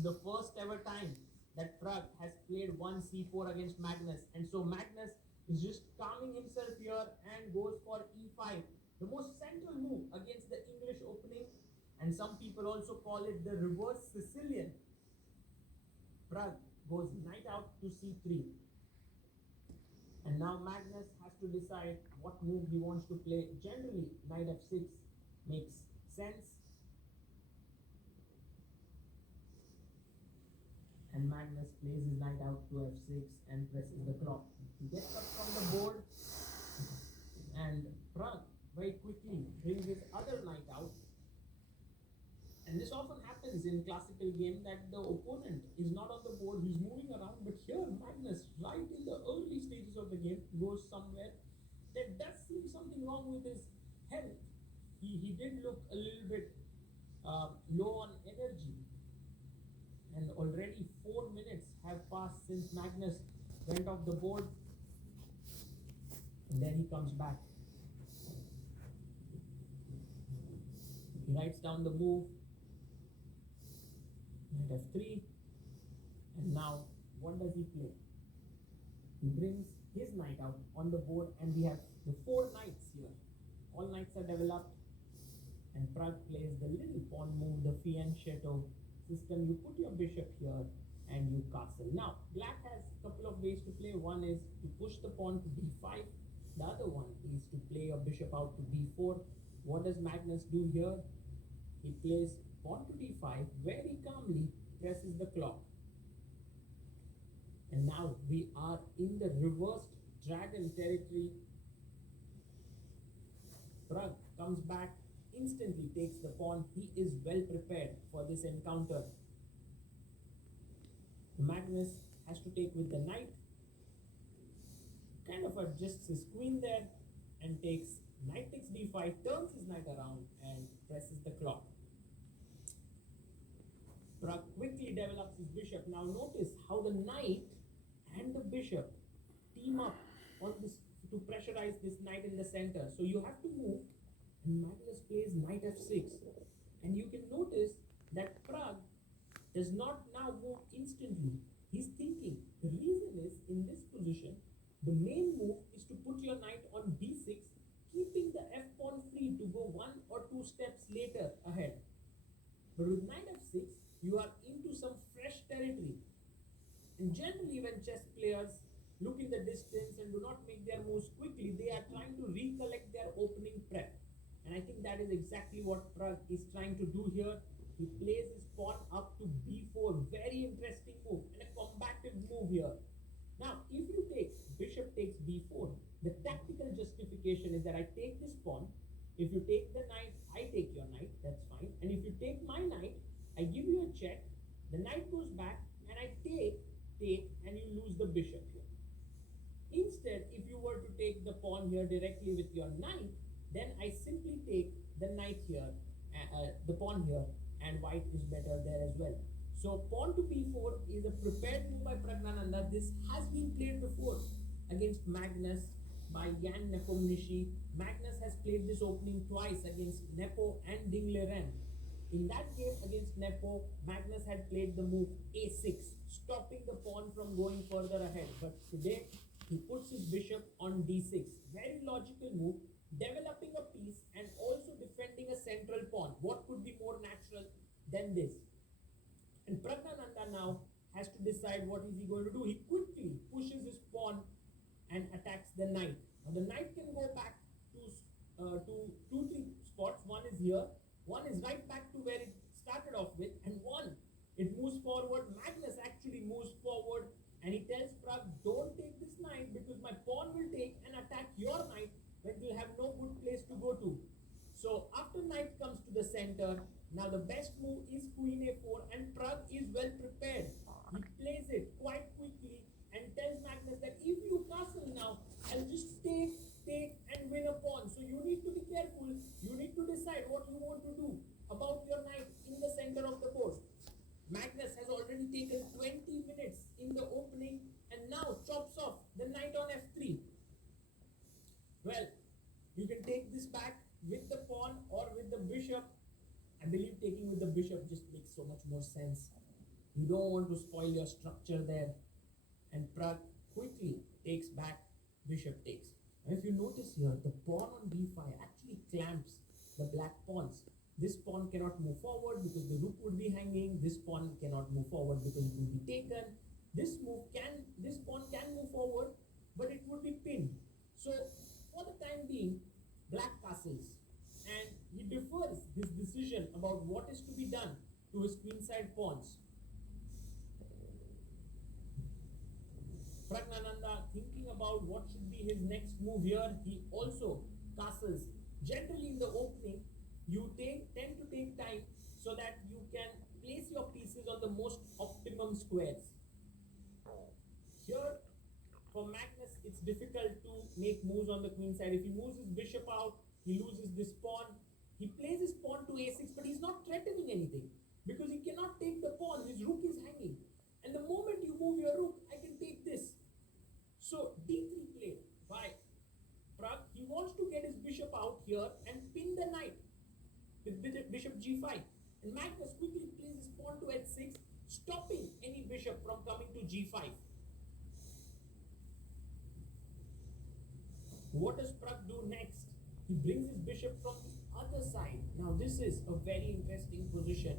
is the first ever time that Prag has played one c4 against Magnus. And so Magnus is just calming himself here and goes for e5, the most central move against the English opening. And some people also call it the reverse Sicilian. Prag goes knight out to c3. And now Magnus has to decide what move he wants to play. Generally, knight f6 makes sense. And Magnus plays his knight out to f6 and presses the clock. He gets up from the board, and Prag very quickly brings his other knight out. And this often happens in classical game that the opponent is not on the board, he's moving around, but here Magnus, right in the early stages of the game, goes somewhere. There does seem something wrong with his health. He did look a little bit low on energy. And already 4 minutes have passed since Magnus went off the board. And then he comes back. He writes down the move. Knight f3. And now, what does he play? He brings his knight out on the board, and we have the 4 knights here. All knights are developed. And Prag plays the little pawn move, the fianchetto system. You put your bishop here and you castle. Now, black has a couple of ways to play. One is to push the pawn to d5. The other one is to play your bishop out to b4. What does Magnus do here? He plays pawn to d5, very calmly presses the clock. And now we are in the reversed dragon territory. Prag comes back, instantly takes the pawn. He is well prepared for this encounter. Magnus has to take with the knight, kind of adjusts his queen there and takes knight takes d5, turns his knight around and presses the clock. Prag quickly develops his bishop. Now notice how the knight and the bishop team up on this to pressurize this knight in the center. So you have to move, and Magnus plays knight f6. And you can notice that Prag does not now move instantly. He's thinking. The reason is, in this position, the main move is to put your knight on b6, keeping the f-pawn free to go 1 or 2 steps later ahead. But with knight f6, you are into some fresh territory. And generally, when chess players look in the distance and do not make their moves quickly, they are trying to recollect their opening prep. And I think that is exactly what Prag is trying to do here. He plays his pawn up to b4. Very interesting move and a combative move here. Now, if you take bishop takes b4, the tactical justification is that I take this pawn. If you take the knight, I take your knight. That's fine. And if you take my knight, I give you a check. The knight goes back, and I take, and you lose the bishop here. Instead, if you were to take the pawn here directly with your knight, then I simply take the knight here, the pawn here, and white is better there as well. So pawn to b4 is a prepared move by Praggnanandhaa. This has been played before against Magnus by Jan Nepomniachtchi. Magnus has played this opening twice against Nepo and Ding Liren. In that game against Nepo, Magnus had played the move a6, stopping the pawn from going further ahead. But today, he puts his bishop on d6. Very logical move, developing a piece and also defending a central pawn. What could be more natural than this? And Praggnanandhaa now has to decide what is he going to do. He quickly pushes his pawn and attacks the knight. Now the knight can go back to 2-3 spots. One is here, one is right back to where it started off with, and one, it moves forward. Magnus actually moves forward, and he tells Prag, don't take this knight because my pawn will take and attack your knight when you have no good place to go to. So after knight comes to the center, now the best move is queen a4, and Prag is well prepared. He plays it quite quickly and tells Magnus that if you castle now, I'll just take and win a pawn. So you need to be careful. You need to decide what you want to do about your knight in the center of the board. Magnus has already taken 20 minutes in the opening and now chops off the knight on f3. Well, you can take this back with the pawn or with the bishop. I believe taking with the bishop just makes so much more sense. You don't want to spoil your structure there. And Prag quickly takes back, bishop takes. And if you notice here, the pawn on b5 actually clamps the black pawns. This pawn cannot move forward because the rook would be hanging. This pawn cannot move forward because it will be taken. This pawn can move forward, but it would be pinned. So for the time being, black castles, and he defers his decision about what is to be done to his queenside pawns. Pragnananda, thinking about what should be his next move here, he also castles. Generally in the opening, you tend to take time so that you can place your pieces on the most optimum squares. Here, for Magnus, it's difficult to make moves on the queen side. If he moves his bishop out, he loses this pawn. He plays his pawn to a6, but he's not threatening anything because he cannot take the pawn. His rook is hanging. And the moment you move your rook, I can take this. So d3 play by Prag. He wants to get his bishop out here and pin the knight with bishop g5. And Magnus quickly plays his pawn to h6, stopping any bishop from coming to g5. What does Prag do next? He brings his bishop from the other side. Now this is a very interesting position.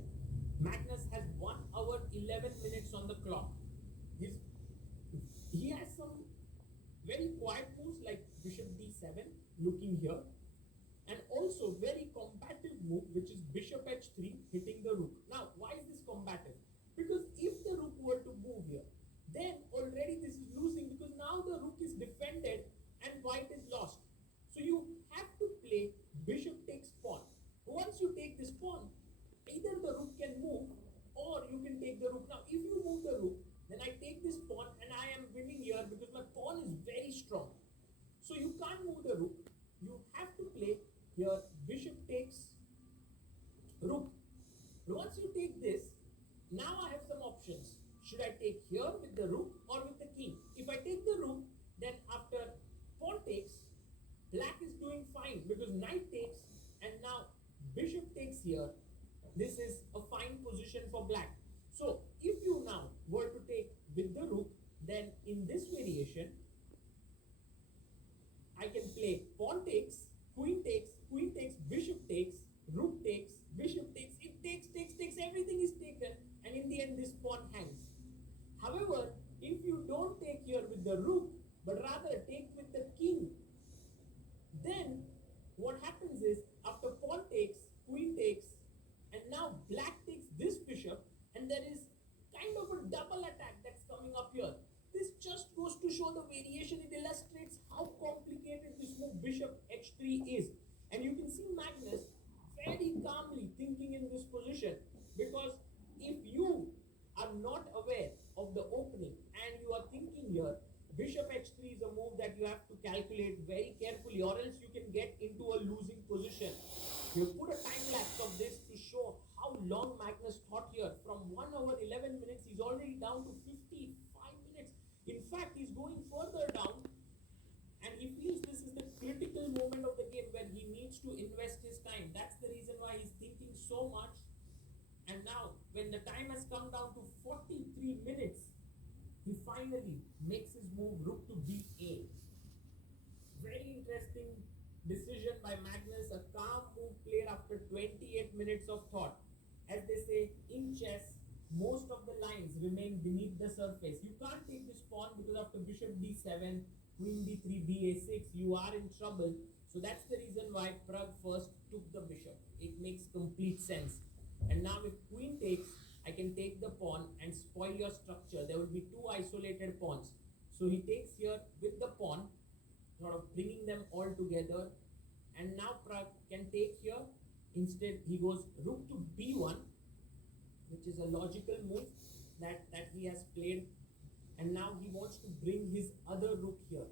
Magnus has 1 hour 11 minutes on the clock. He has some very quiet moves like bishop d7, looking here, and also very combative move, which is bishop h3, hitting the rook. Now, why is this combative? Because if the rook were to move here, then already this is losing because now the rook is defended and white is lost. So you have to play bishop takes pawn. Once you take this pawn, either the rook can move or you can take the rook. Now, if you move the rook, then I take this pawn and I am winning here because my pawn is very strong. So you can't move the rook. You have to play here bishop takes rook. Once you take this, now I have some options. Should I take here with the rook or with the king? If I take the rook, then after pawn takes, black is doing fine because knight takes and now bishop takes here. This is a fine position for black. So if you now were to take with the rook, then in this variation, I can play pawn takes, queen takes, bishop takes, rook takes, bishop takes. It takes, everything is taken, and in the end this pawn hangs. However, if you don't take here with the rook, but rather take with the king, then what happens is after pawn takes, queen takes, and now black takes this bishop, and there is kind of a double attack that's coming up here. This just goes to show the variation. It illustrates how complicated this move bishop h3 is. And you can see Magnus very calmly thinking in this position, because if you are not aware of the opening and you are thinking here, bishop h3 is a move that you have to calculate very carefully, or else you can get into a losing position. We have put a time lapse of this to show how long Magnus thought here. From 1 hour 11 minutes, he's already down to 55 minutes. In fact, he's going further down, and he feels this is the critical moment of the game where he needs to invest his time. That's the reason why he's thinking so much. And now, when the time has come down to 43 minutes, he finally makes his move rook to b8. Very interesting decision by Magnus, a calm move played after 28 minutes of thought. As they say in chess, most of the lines remain beneath the surface. You can't take this pawn because after bishop d7, queen d3, ba6, you are in trouble. So that's the reason why Prag first took the bishop. It makes complete sense. And now if queen takes, I can take the pawn and spoil your structure. There will be two isolated pawns. So he takes here with the pawn, sort of bringing them all together. And now Prag can take here. Instead, he goes rook to b1, which is a logical move that he has played. And now he wants to bring his other rook here.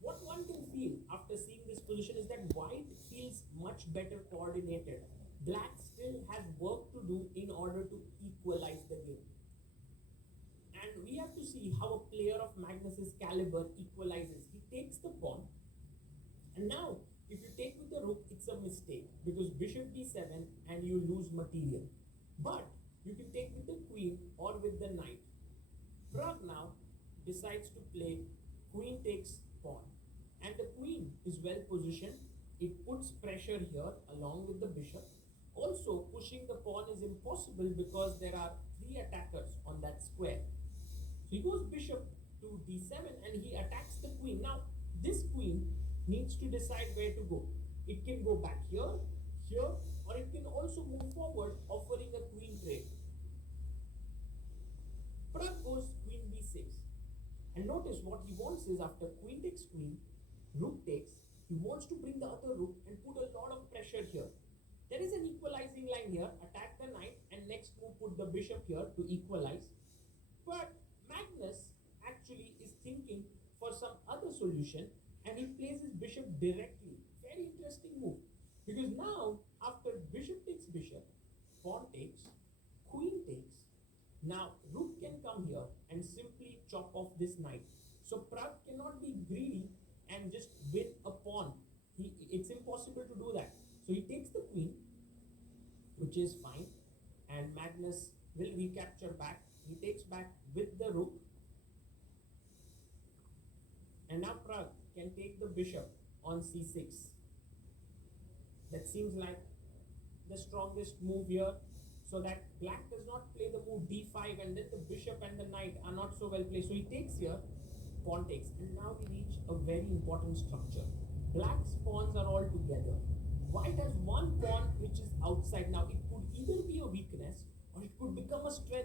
What one can feel after seeing this position is that white feels much better coordinated. Black still has work to do in order to equalize the game. And we have to see how a player of Magnus's caliber equalizes. He takes the pawn, and now if you take with the rook, it's a mistake because bishop d7 and you lose material. But you can take with the queen queen or with the knight. Pragg now decides to play queen takes pawn, and the queen is well positioned. It puts pressure here along with the bishop. Also, pushing the pawn is impossible because there are three attackers on that square. So he goes bishop to d7 and he attacks the queen. Now, this queen needs to decide where to go. It can go back here, here, or it can also move forward, offering a queen trade. Pragg goes queen b6. And notice what he wants is after queen takes queen, rook takes, he wants to bring the other rook and put a lot of pressure here. There is an equalizing line here, attack the knight and next move put the bishop here to equalize. But Magnus actually is thinking for some other solution and he plays his bishop directly. Very interesting move. Because now, after bishop takes bishop, pawn takes, queen takes, now rook can come here and simply chop off this knight. So Pragg cannot be greedy and just win a pawn. It's impossible to do that. So he takes the queen, which is fine, and Magnus will recapture back. He takes back with the rook. And now Pragg can take the bishop on c6. That seems like the strongest move here, so that black does not play the move d5 and then the bishop and the knight are not so well placed. So he takes here, pawn takes, and now we reach a very important structure. Black's pawns are all together. White has one pawn which is outside. Now it could either be a weakness or it could become a strength.